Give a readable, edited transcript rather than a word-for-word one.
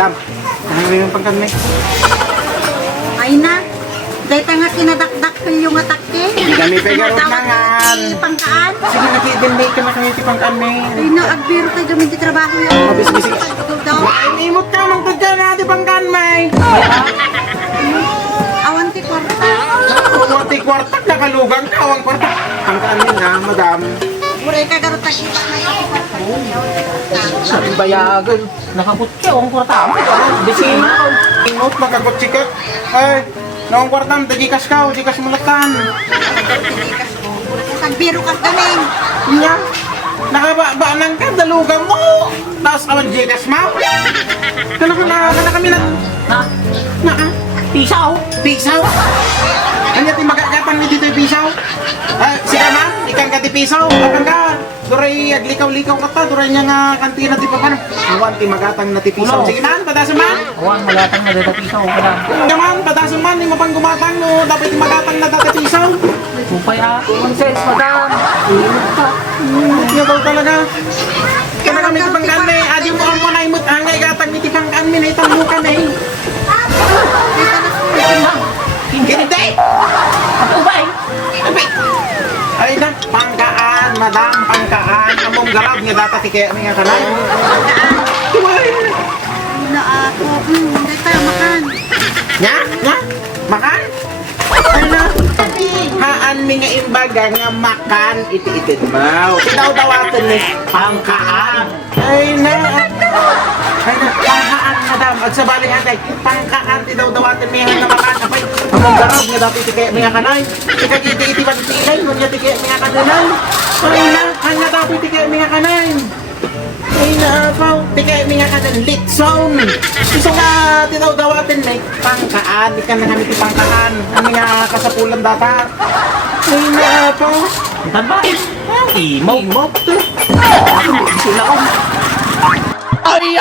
madam. Ano yung pangkan may? Ay na. Dahil tanga kinadakdak ko yung atake. Hindi kami pegarot nangan. Pangkaan. Sige, nakidindi ka na kayo ti pangkan may. Ay na, agbiro kayo gamin di trabaho yan. Mabis-bisig. Daw. Ay, imot ka mong tudya na ti pangkan may. Awan ti kwarta. Kumati kwartak nakalugang kawang kwartak. Pangkan may na, madam. Muray ka garot na kita na yung Sabi bayagan, nakakutsi ang kwarta mo. Bisina. Imot, makagotsi ka. Ay, noong kwartam, dagikas ka, dagikas mulatan. agbiro ka gamin. Iya, nakabaanan ka, dalugan mo. Tapos awan jikas mo. Kana kami na, Ha? Pisaw. pisaw. Kanya ti magagatan ni dito yung pisaw. Sika na, ikan ka ti pisaw. Akan ka, duray aglikaw-likaw ka ta, duray niya nga kantina ti papan. Awan ti magatang na ti pisaw. Ulo. Sige man, padasan man. Awan, malatang na dito pisaw. Kada. Naman, padasan man, hindi mo pang gumatang no. Dapat ti magatang na dati pisaw. Supay common sense, madam. Hindi ba talaga? Kaya kami ti pangkan eh. Adi mo ang mga imot angay gatang ni ti pangkan mi na itang lukan eh. Hindi! Ano ba eh? Ay na, pangkaan, madam, pangkaan. Among garab nga data ti kaya mga kanay. Tumain! Na ako. Hindi tayo makan. Nya? Nya? Makan? Ay na, haan mi nga imbaga nga makan iti-itit mo. Tinaw-dawatan ni pangkaan. Ay na, pangkaan, madam. At sa bali atay, pangkaan tinaw-dawatan mi nga makan. Apay, among garab nga dati ti kaya mga kanay. Ikagiti-iti pag-tilay, ngunya ti kaya mga kanay. Ay na, hanya dati ti kaya mga kanay. Ay naapaw, di kaya mga kanan litson. Gusto nga tinaw-dawatin may pangkaan, di ka na kami ti pangkaan. Ang mga kasapulan data. Ay naapaw. Ang ba? Imo. Imot to. Sila ko. Ay